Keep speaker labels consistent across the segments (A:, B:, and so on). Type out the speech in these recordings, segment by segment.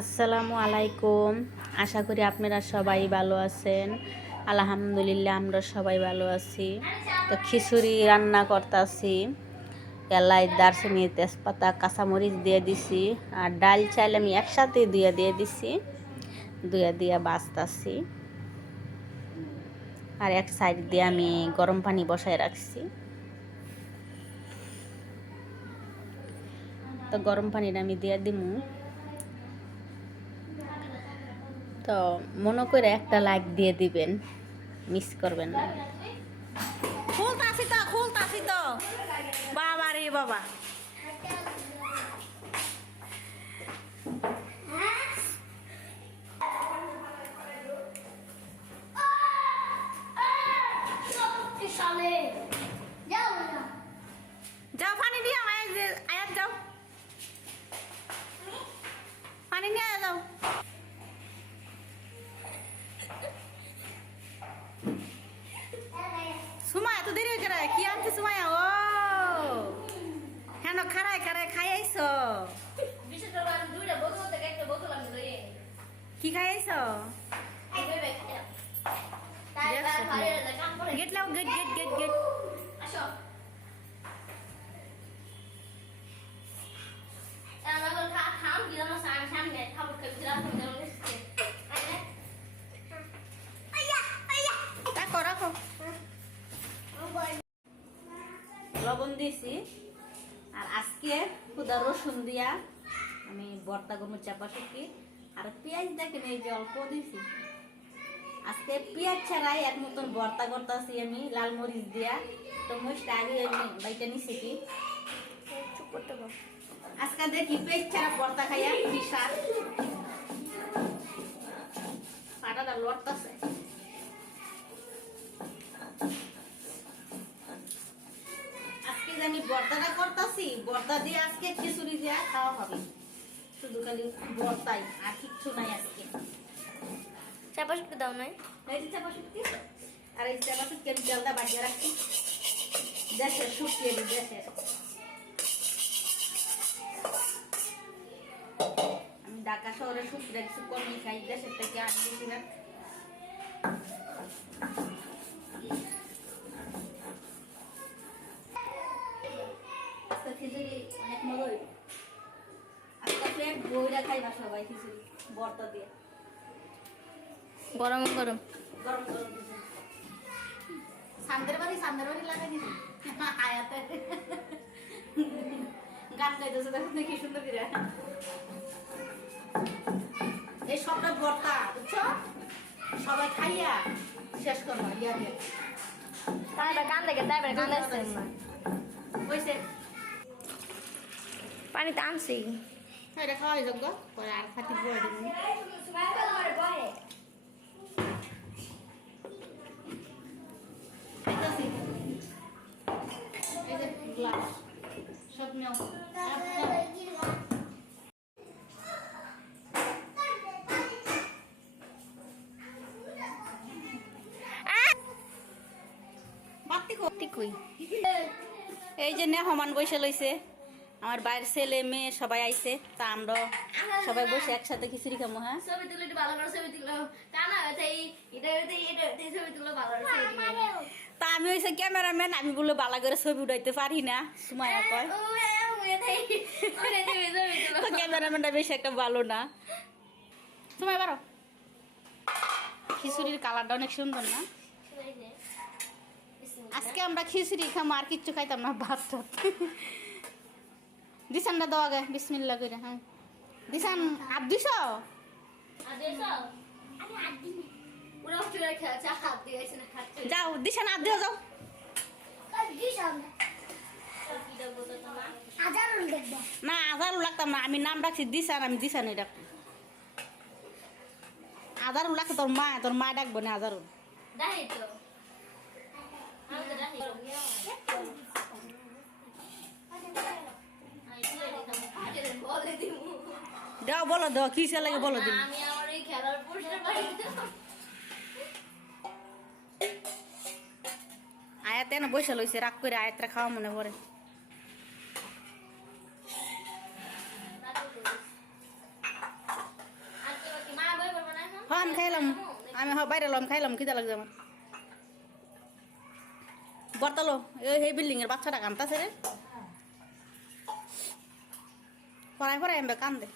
A: আসসালামু আলাইকুম। আশা করি আপনারা সবাই ভালো আছেন। আলহামদুলিল্লাহ, আমরা সবাই ভালো আছি। তো খিচুড়ি রান্না করতেছি। এলাই দারচিনি, তেজপাতা, কাঁচামরিচ দিয়ে দিছি। আর ডাল চাল আমি একসাথে দিয়ে দিয়ে দিছি। দুয়ে দিয়ে বাঁচতাছি। আর এক সাইড দিয়ে আমি গরম পানি বসায় রাখছি। তো গরম পানিটা আমি দিয়ে দিমু। তো মনে করে একটা লাইক দিয়ে দিবেন। মিস করবেন না।
B: খুলতাছি তো খুলতাছি তো। বাবা রে বাবা যাও পানি দিয়ে আয়াত দে- আয়াত যাও পানি নিয়ে আয়া যাও সুমায়া তো দেরি হয়ে গেলে কি আনছে সুমায়া ও হ্যাঁ খারাই খারাই খাই আইস কি খাই আইস গেট লাও, গেট গেট গেট গেট।
A: লবণ দিয়েছি। আর আজকে খুদা রসুন দিয়া আমি বর্তা করব চাপা শুকি আর পেঁয়াজ দেখেন এই যে অল্প দিয়েছি আজকে পেঁয়াজ ছাড়াই এক মতন ভর্তা করতেছি আমি লাল মরিচ দিয়া। তো মরিচটা আগে আমি বাইটা নিছি কি? আজকে দেখি পেঁয়াজ ছাড়া ভর্তা খাইয়া বিশাল পাটাটা লড়তাছে আজকে আমি বর্তাটা করতেছি বর্তা দিয়ে আজকে খিচুড়ি দিয়ে খাওয়া হবে। শুধু খালি বর্তাই আর কিচ্ছু নাই আজকে।
B: চাপা শুকতে দাও নাই?
A: এই যে চাপা শুটকি আর এই চাপা শুটকি আমি জলদা বাজিয়ে রাখছি। দেশের শুকিয়ে দিই দেশের আমি ঢাকা শহরে শুকিয়ে কিছু কমই খাই দেশের থেকে আর বেশি না আজকে খিচুড়ি অনেক মজা হইব আজকে প্লেট বইরা খাইবা সবাই খিচুড়ি বর্তা দিয়ে।
B: গরম গরম।
A: গরম গরম সান্দের বাড়ি সান্দের বাড়ি লাগাই দিছি আয়াতে। গান গাইতেছে দেখুন কি সুন্দর করে। এই সবটা ভর্তা বুঝছ? সবাই খাইয়া শেষ করব
B: পানি
A: এটা খাওয়া হয়ে যাব পরে আর খাতি বয়ে দেবো। এই যে নেহমান বসে লইছে। আমার বাইরের ছেলে মেয়ে সবাই আইছে তা আমরা সবাই বসে একসাথে খিচুড়ি খামো হ্যাঁ?
C: ছবি তুলে একটু ভালো করে ছবি তুলো। তা না এই এটা এটা ছবি তুলো ভালো করে
A: তা আমি হইছে ক্যামেরাম্যান আমি বলে বালা করে ছবি উঠাইতে পারি না সুমায়া কয়।
C: হ্যাঁ
A: তো ক্যামেরাম্যানটা বেশি একটা ভালো না। সময় বারো খিচুড়ির কালারটা অনেক সুন্দর না? আজকে আমরা খিচুড়ি খামো আর কিচ্ছু খাইতাম না ভাত। টাত দিশানটা দাও আগে বিসমিল্লা করে হ্যাঁ। দিশান আর
C: চলে
A: যাও দিশান আর দিও যাও। না আধারও লাগতাম না আমি নাম রাখছি দিশান আমি দিশান ডাক আধারও লাগছে তোর মা তোর মা ডাকবো না আধারও
C: দাহি তো আমি তো দাহি বলে দিব
A: দাও বলো দাও কি সে লাগে বলো দিন।
C: আমি আমার এই খেলার পোস্টার বাড়ি
A: আয়াতে না বসে লইছে রাগ করে আয়াতটা খাওয়া মনে করে খাইলাম। আমি হ বাইরে লম খাইলাম খিদা লাগছে আমার। বর্তালো এই বিল্ডিং এর বাচ্চাটা কান্তাছে রে। পড়াই পড়াই এমবে কান্দে।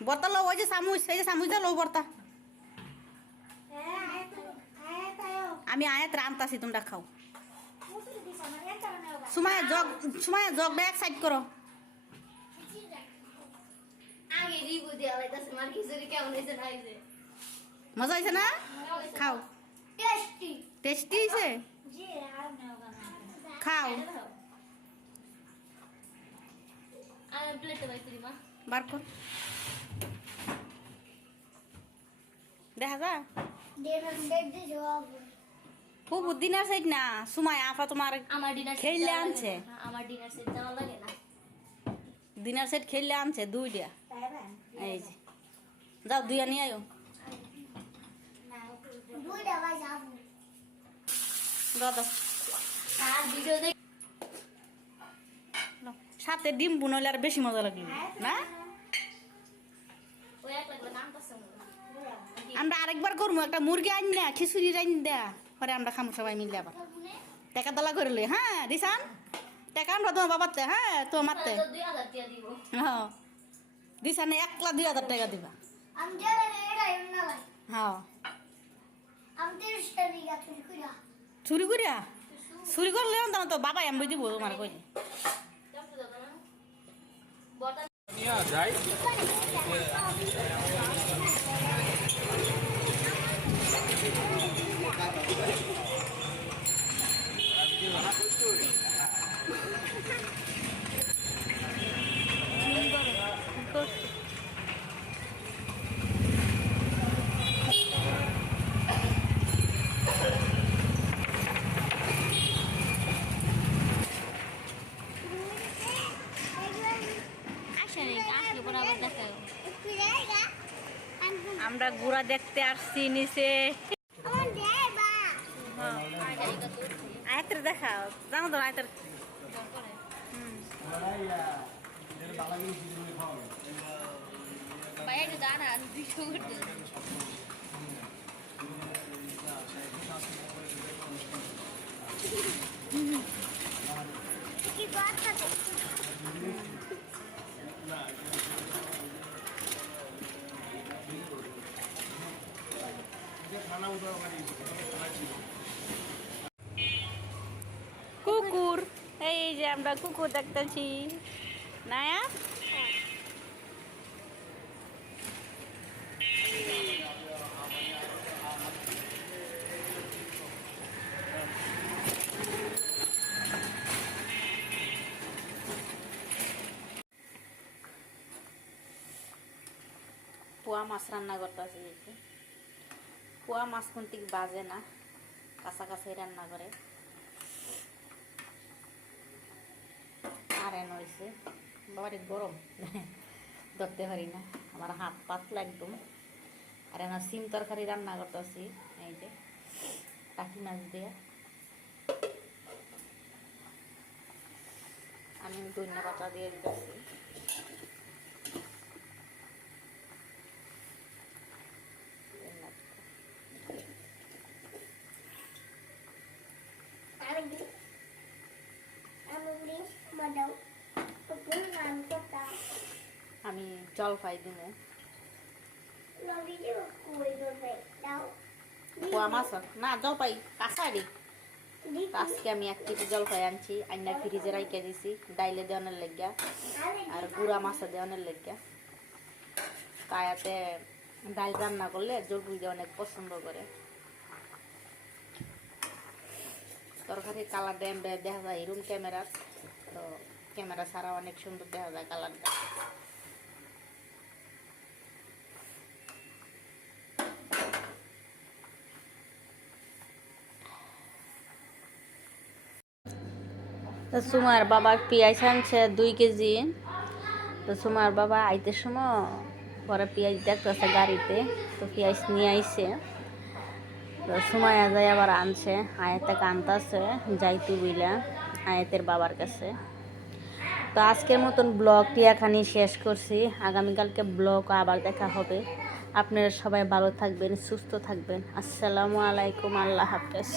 A: বর্তালো ওই যে সামুজ এই যে সামুজ লো বর্তা আমি আয়াত রান্তাছি তোমরা খাও সুমায়া জগ সুমায়া জগটা এক সাইড করো মজা হয়েছে না খাও
C: টেস্টি
A: হয়েছে খাও বার কর দেখা যা খুব দিনের সাইড না? সুমায় আফা তোমার
C: আমার ডিনার
A: খেললে আনছে।
C: আমার ডিনার সেট দেওয়া লাগে না।
A: দিনের সেট খেললে আনছে দুইটা এই যে। যাও দুইয়া নিয়ে আয়ো। দাও দাও
C: আর ভিডিও দেখ
A: নাও। সাথে ডিম বুনলে আর বেশি মজা লাগবে না
C: ওই এক লাগলে নাম পাচ্ছে
A: আমরা আরেকবার করব একটা মুরগি আন না খিচুড়ি আইন দেয়া পরে আমরা খামো সবাই মিলে আবার। টাকা দলা করে লই। হ্যাঁ দিশান টাকা আমরা তোমার বাবাতে হ্যাঁ তোমার মারতে। হ্যাঁ। দিশানে একলা দুই হাজার টাকা দিবা। হ্যাঁ। চুরি করিয়া চুরি করলে না তো বাবাই আমি দিব তোমার কই।
C: বটা আসে রে আসলে পরে আবার দেখা হবে।
A: আমরা গুড়া দেখতে আসছি নিচে। আয়তের দেখাও। জানো তো আয়তের।
C: দাঁড়া
A: কুকুর। এই যে আমরা কুকুর দেখতেছি। নায়া? পোয়া মাছ রান্না করতেছি। পোয়া মাছ কোনটি বাজে না কাঁচাই রান্না করে আর এন হয়েছে বাবারে গরম, ধরতে পারি না, আমার হাত পাতলা একদম। আর এনা সিম তরকারি রান্না করতেছি, এই যে টাকি মাছ দিয়ে। আমি ধনিয়া পাতা দিয়ে দিতেছি। জলপাই দিব পোয়া মাছ না জলপাই কাঁচারি আজকে আমি এক কেজি জলপাই আনছি, আইনা ফ্রিজে রাইকে দিছি, ডাইলে দেওয়ানের লেগিয়া, আর গুড়া মাছে দেওয়ানের লেগিয়া। কায়াতে ডাল রান্না করলে জলপুই দিয়ে অনেক পছন্দ করে। তরকারি কালার দেখা যায় রুম ক্যামেরা তো ক্যামেরা ছাড়া অনেক সুন্দর দেখা যায় কালারটা। তো সুমার বাবা পেঁয়াজ আনছে দুই কেজি। তো সুমার বাবা আইতে সময় পরে পেঁয়াজ দেখতেছে গাড়িতে, তো পেঁয়াজ নিয়ে আইছে। তো সুমায়া যায় আবার আনছে, আয়াতে কান্তাছে, যাইতু বিলা আয়াতের বাবার কাছে। তো আজকের মতন ব্লগটি এখানেই শেষ করছি। আগামীকালকে ব্লগ আবার দেখা হবে। আপনারা সবাই ভালো থাকবেন, সুস্থ থাকবেন। আসসালামু আলাইকুম, আল্লাহ হাফেজ।